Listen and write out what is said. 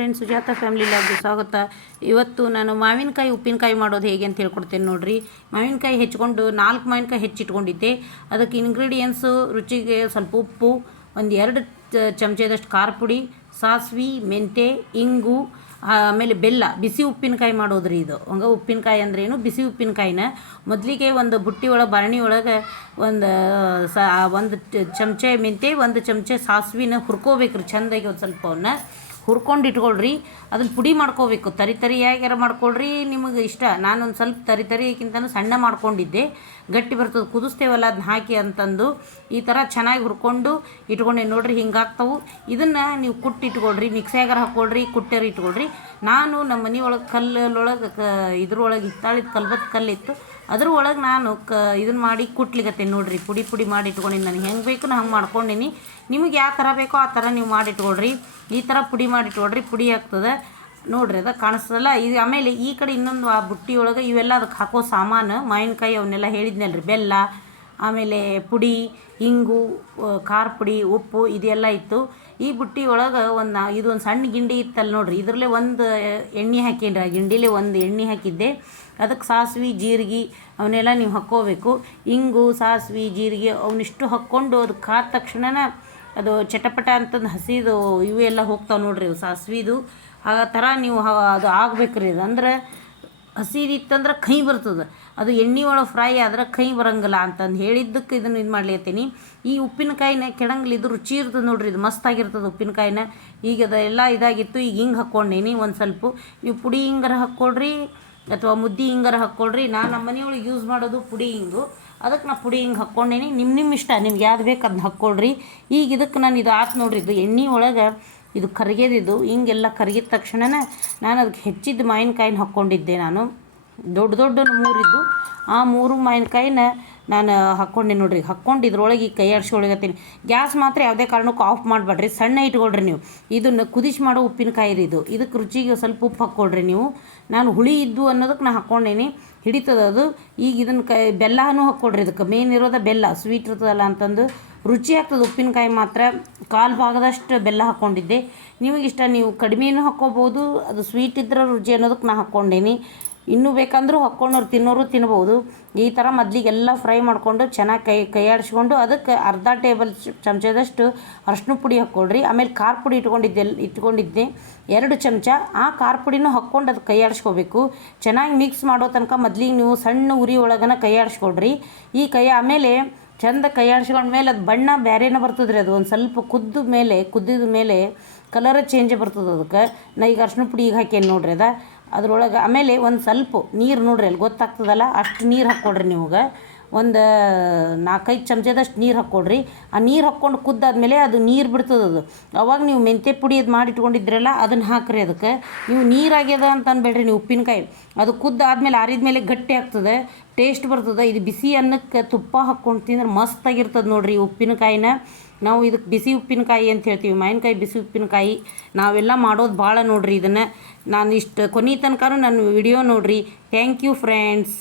Friends, Sujata family ಲಾಗ್ಗೆ ಸ್ವಾಗತ. ಇವತ್ತು ನಾನು ಮಾವಿನಕಾಯಿ ಉಪ್ಪಿನಕಾಯಿ ಮಾಡೋದು ಹೇಗೆ ಅಂತ ಹೇಳ್ಕೊಡ್ತೇನೆ ನೋಡಿರಿ. ಮಾವಿನಕಾಯಿ ಹೆಚ್ಕೊಂಡು 4 ಮಾವಿನಕಾಯಿ ಹೆಚ್ಚಿಟ್ಕೊಂಡಿದ್ದೆ. ಅದಕ್ಕೆ ಇಂಗ್ರೀಡಿಯೆಂಟ್ಸು ರುಚಿಗೆ ಸ್ವಲ್ಪ ಉಪ್ಪು, ಒಂದು 2 ಚಮಚದಷ್ಟು ಖಾರ ಪುಡಿ, ಸಾಸಿವೆ, ಮೆಂತೆ, ಇಂಗು, ಆಮೇಲೆ ಬೆಲ್ಲ. ಬಿಸಿ ಉಪ್ಪಿನಕಾಯಿ ಮಾಡೋದ್ರಿ ಇದು. ಹಂಗೆ ಉಪ್ಪಿನಕಾಯಿ ಅಂದ್ರೇನು, ಬಿಸಿ ಉಪ್ಪಿನಕಾಯಿನ ಮೊದಲಿಗೆ ಒಂದು ಬುಟ್ಟಿ ಒಳಗೆ ಭರಣಿ ಒಳಗೆ ಒಂದು ಚಮಚ ಮೆಂತೆ, 1 ಚಮಚ ಸಾಸಿವೆನ ಹುರ್ಕೋಬೇಕ್ರಿ ಚೆಂದಾಗಿ. ಒಂದು ಸ್ವಲ್ಪ ಅವನ್ನ ಹುರ್ಕೊಂಡು ಇಟ್ಕೊಳ್ರಿ. ಅದನ್ನು ಪುಡಿ ಮಾಡ್ಕೋಬೇಕು. ತರಿಯಾಗ್ಯಾರ ಮಾಡ್ಕೊಳ್ರಿ, ನಿಮಗೆ ಇಷ್ಟ. ನಾನೊಂದು ಸ್ವಲ್ಪ ತರಿಯಕ್ಕಿಂತನೂ ಸಣ್ಣ ಮಾಡ್ಕೊಂಡಿದ್ದೆ. ಗಟ್ಟಿ ಬರ್ತದೆ, ಕುದಿಸ್ತೇವಲ್ಲ ಅದನ್ನ ಹಾಕಿ ಅಂತಂದು ಈ ಥರ ಚೆನ್ನಾಗಿ ಹುರ್ಕೊಂಡು ಇಟ್ಕೊಂಡೆ ನೋಡ್ರಿ. ಹಿಂಗಾಗ್ತವೆ. ಇದನ್ನು ನೀವು ಕುಟ್ಟಿಟ್ಕೊಳ್ರಿ, ಮಿಕ್ಸಿಯಾಗಾರ ಹಾಕ್ಕೊಳ್ರಿ, ಕುಟ್ಟೆರು ಇಟ್ಕೊಳ್ರಿ. ನಾನು ನಮ್ಮ ಮನೆ ಒಳಗೆ ಕಲ್ಲೊಳಗೆ ಇದ್ರೊಳಗೆ ಹಿತ್ತಾಳಿದ ಕಲ್ಲಿತ್ತು, ಅದ್ರ ಒಳಗೆ ನಾನು ಇದನ್ನು ಮಾಡಿ ಕುಟ್ಲಿಕತ್ತೇನೆ ನೋಡಿರಿ. ಪುಡಿ ಮಾಡಿ ಇಟ್ಕೊಂಡಿನಿ. ನನಗೆ ಹೆಂಗೆ ಬೇಕು ನಾನು ಹಂಗೆ ಮಾಡ್ಕೊಂಡಿನಿ. ನಿಮಗೆ ಯಾವ ಥರ ಬೇಕೋ ಆ ಥರ ನೀವು ಮಾಡಿಟ್ಕೊಳ್ರಿ. ಈ ಥರ ಪುಡಿ ಮಾಡಿಟ್ಕೊಳ್ರಿ, ಪುಡಿ ಆಗ್ತದೆ ನೋಡಿರಿ. ಅದು ಕಾಣಿಸ್ತದಲ್ಲ. ಇದು ಆಮೇಲೆ ಈ ಕಡೆ ಇನ್ನೊಂದು ಆ ಬುಟ್ಟಿ ಒಳಗೆ ಇವೆಲ್ಲ ಅದಕ್ಕೆ ಹಾಕೋ ಸಾಮಾನು, ಮಾವಿನಕಾಯಿ ಅವನ್ನೆಲ್ಲ ಹೇಳಿದ್ನಲ್ರಿ. ಬೆಲ್ಲ, ಆಮೇಲೆ ಪುಡಿ, ಇಂಗು, ಖಾರ ಪುಡಿ, ಉಪ್ಪು ಇದೆಲ್ಲ ಇತ್ತು. ಈ ಬುಟ್ಟಿ ಒಳಗೆ ಇದೊಂದು ಸಣ್ಣ ಗಿಂಡಿ ಇತ್ತಲ್ಲ ನೋಡಿರಿ. ಇದರಲ್ಲೇ ಒಂದು ಎಣ್ಣೆ ಹಾಕೀನಿ. ಆ ಗಿಂಡಿಲೇ ಒಂದು ಎಣ್ಣೆ ಹಾಕಿದ್ದೆ. ಅದಕ್ಕೆ ಸಾಸಿವೆ, ಜೀರಿಗೆ ಅವನ್ನೆಲ್ಲ ನೀವು ಹಾಕ್ಕೋಬೇಕು. ಇಂಗು, ಸಾಸಿವೆ, ಜೀರಿಗೆ ಅವನಿಷ್ಟು ಹಾಕ್ಕೊಂಡು ಅದು ಕಾದ ತಕ್ಷಣ ಅದು ಚಟಪಟ ಅಂತಂದು ಹಸಿದು ಇವೆಲ್ಲ ಹೋಗ್ತಾವೆ ನೋಡ್ರಿ. ಸಾಸಿವೆದು ಆ ಥರ ನೀವು ಅದು ಆಗ್ಬೇಕ್ರಿ. ಅದು ಅಂದ್ರೆ ಹಸಿದಿತ್ತಂದ್ರೆ ಕೈ ಬರ್ತದೆ. ಅದು ಎಣ್ಣೆ ಒಳಗೆ ಫ್ರೈ ಆದ್ರೆ ಕೈ ಬರಂಗಿಲ್ಲ ಅಂತಂದು ಹೇಳಿದ್ದಕ್ಕೆ ಇದನ್ನು ಇದು ಮಾಡ್ಲಿತ್ತೀನಿ. ಈ ಉಪ್ಪಿನಕಾಯಿನ ಕೆಡಂಗಿಲ್ಲ, ಇದು ರುಚಿ ಇರ್ತದೆ ನೋಡ್ರಿ. ಇದು ಮಸ್ತಾಗಿರ್ತದೆ ಉಪ್ಪಿನಕಾಯಿನ. ಈಗ ಅದೆಲ್ಲ ಇದಾಗಿತ್ತು. ಈಗ ಹಿಂಗೆ ಹಾಕ್ಕೊಂಡೇನಿ ಒಂದು ಸ್ವಲ್ಪ. ನೀವು ಪುಡಿ ಹಿಂಗಾರ ಹಾಕ್ಕೊಳ್ರಿ ಅಥವಾ ಮುದ್ದೆ ಹಿಂಗಾರ ಹಾಕ್ಕೊಳ್ರಿ. ನಮ್ಮ ಮನೆಯೊಳಗೆ ಯೂಸ್ ಮಾಡೋದು ಪುಡಿ ಹಿಂಗು. ಅದಕ್ಕೆ ನಾನು ಪುಡಿ ಹಿಂಗೆ ಹಾಕ್ಕೊಂಡೇನಿ. ನಿಮ್ಮ ಇಷ್ಟ, ನಿಮ್ಗೆ ಯಾವ್ದು ಬೇಕು ಅದನ್ನ ಹಾಕ್ಕೊಳ್ರಿ. ಈಗ ಇದಕ್ಕೆ ನಾನು ಇದು ಆತು ನೋಡ್ರಿ. ಇದು ಎಣ್ಣೆ ಒಳಗೆ ಇದು ಕರಿಗೆದಿದ್ದು ಹಿಂಗೆಲ್ಲ ಕರಗಿದ ತಕ್ಷಣ ನಾನು ಅದಕ್ಕೆ ಹೆಚ್ಚಿದ್ದು ಮಾವಿನಕಾಯಿನ ಹಾಕ್ಕೊಂಡಿದ್ದೆ. ನಾನು ದೊಡ್ಡ 3 ಇದ್ದು ಆ 3 ಮಾವಿನಕಾಯಿನ ನಾನು ಹಾಕ್ಕೊಂಡೆ ನೋಡ್ರಿ. ಹಾಕ್ಕೊಂಡು ಇದ್ರೊಳಗೆ ಈ ಕೈ ಆಡಿಸ್ಕೊಳಿಗತ್ತೀನಿ. ಗ್ಯಾಸ್ ಮಾತ್ರ ಯಾವುದೇ ಕಾರಣಕ್ಕೂ ಆಫ್ ಮಾಡಬೇಡ್ರಿ, ಸಣ್ಣ ಇಟ್ಕೊಳ್ರಿ ನೀವು. ಇದನ್ನು ಕುದಿಸಿ ಮಾಡೋ ಉಪ್ಪಿನಕಾಯಿ ರೀ ಇದು. ಇದಕ್ಕೆ ರುಚಿಗೆ ಸ್ವಲ್ಪ ಉಪ್ಪು ಹಾಕ್ಕೊಳ್ರಿ ನೀವು. ನಾನು ಹುಳಿ ಇದ್ದು ಅನ್ನೋದಕ್ಕೆ ನಾನು ಹಾಕ್ಕೊಂಡೇನಿ, ಹಿಡಿತದ ಅದು. ಈಗ ಇದನ್ನು ಬೆಲ್ಲನೂ ಹಾಕ್ಕೊಳ್ರಿ. ಇದಕ್ಕೆ ಮೇನ್ ಇರೋದ ಬೆಲ್ಲ, ಸ್ವೀಟ್ ಇರ್ತದಲ್ಲ ಅಂತಂದು ರುಚಿ ಆಗ್ತದೆ. ಉಪ್ಪಿನಕಾಯಿ ಮಾತ್ರ 1/4 ಭಾಗದಷ್ಟು ಬೆಲ್ಲ ಹಾಕ್ಕೊಂಡಿದ್ದೆ. ನಿಮಗಿಷ್ಟ, ನೀವು ಕಡಿಮೆನೂ ಹಾಕ್ಕೋಬೋದು. ಅದು ಸ್ವೀಟ್ ಇದ್ರೆ ರುಚಿ ಅನ್ನೋದಕ್ಕೆ ನಾನು ಹಾಕ್ಕೊಂಡೇನಿ. ಇನ್ನೂ ಬೇಕಂದ್ರೂ ಹಾಕ್ಕೊಂಡವ್ರು ತಿನ್ನೋರು ತಿನ್ಬೋದು. ಈ ಥರ ಮೊದಲಿಗೆಲ್ಲ ಫ್ರೈ ಮಾಡಿಕೊಂಡು ಚೆನ್ನಾಗಿ ಕೈ ಆಡಿಸ್ಕೊಂಡು ಅದಕ್ಕೆ ಅರ್ಧ ಟೇಬಲ್ ಚಮಚದಷ್ಟು ಅರಶಿನ ಪುಡಿ ಹಾಕ್ಕೊಳ್ರಿ. ಆಮೇಲೆ ಖಾರ ಪುಡಿ ಇಟ್ಕೊಂಡಿದ್ದೆ 2 ಚಮಚ. ಆ ಖಾರ ಪುಡಿನೂ ಹಾಕ್ಕೊಂಡು ಅದು ಕೈ ಆಡಿಸ್ಕೋಬೇಕು. ಚೆನ್ನಾಗಿ ಮಿಕ್ಸ್ ಮಾಡೋ ತನಕ ಮೊದಲಿಗೆ ನೀವು ಸಣ್ಣ ಉರಿ ಒಳಗನ ಕೈ ಆಡಿಸ್ಕೊಳ್ರಿ. ಈ ಆಮೇಲೆ ಚೆಂದ ಕೈ ಆಡಿಸ್ಕೊಂಡ್ಮೇಲೆ ಅದು ಬಣ್ಣ ಬೇರೆನೇ ಬರ್ತದೆ ರೀ. ಅದು ಒಂದು ಸ್ವಲ್ಪ ಕುದ್ದಿದ ಮೇಲೆ ಕಲರ್ ಚೇಂಜೇ ಬರ್ತದೆ ಅದಕ್ಕೆ. ನಾ ಈಗ ಅರಶಿನ ಪುಡಿ ಈಗ ಹಾಕೇನಿ ನೋಡ್ರಿ. ಅದ್ರೊಳಗೆ ಆಮೇಲೆ ಒಂದು ಸ್ವಲ್ಪ ನೀರು ನೋಡ್ರಿ, ಅಲ್ಲಿ ಗೊತ್ತಾಗ್ತದಲ್ಲ ಅಷ್ಟು ನೀರು ಹಾಕ್ಕೊಡ್ರಿ. ನಿಮ್ಗೆ ಒಂದು 4-5 ಚಮಚದಷ್ಟು ನೀರು ಹಾಕ್ಕೊಡ್ರಿ. ಆ ನೀರು ಹಾಕ್ಕೊಂಡು ಕುದ್ದಾದ್ಮೇಲೆ ಅದು ನೀರು ಬಿಡ್ತದೆ. ಅದು ಅವಾಗ ನೀವು ಮೆಂತೆ ಪುಡಿ ಅದು ಮಾಡಿಟ್ಕೊಂಡಿದ್ರಲ್ಲ ಅದನ್ನು ಹಾಕ್ರಿ. ಅದಕ್ಕೆ ನೀವು ನೀರಾಗ್ಯದ ಅಂತ ಅನ್ಬೇಡ್ರಿ. ನೀವು ಉಪ್ಪಿನಕಾಯಿ ಅದು ಕುದ್ದಾದ್ಮೇಲೆ ಆರಿದ್ಮೇಲೆ ಗಟ್ಟಿ ಆಗ್ತದೆ, ಟೇಸ್ಟ್ ಬರ್ತದೆ. ಇದು ಬಿಸಿ ಅನ್ನಕ್ಕೆ ತುಪ್ಪ ಹಾಕ್ಕೊಂಡು ತಿಂದ್ರೆ ಮಸ್ತಾಗಿರ್ತದೆ ನೋಡ್ರಿ. ಈ ಉಪ್ಪಿನಕಾಯಿನ ನಾವು ಇದಕ್ಕೆ ಬಿಸಿ ಉಪ್ಪಿನಕಾಯಿ ಅಂತ ಹೇಳ್ತೀವಿ. ಮಾವಿನಕಾಯಿ ಬಿಸಿ ಉಪ್ಪಿನಕಾಯಿ ನಾವೆಲ್ಲ ಮಾಡೋದು ಭಾಳ ನೋಡ್ರಿ. ಇದನ್ನು ನಾನು ಕೊನೆ ತನಕ ನನ್ನ ವಿಡಿಯೋ ನೋಡ್ರಿ. Thank you friends.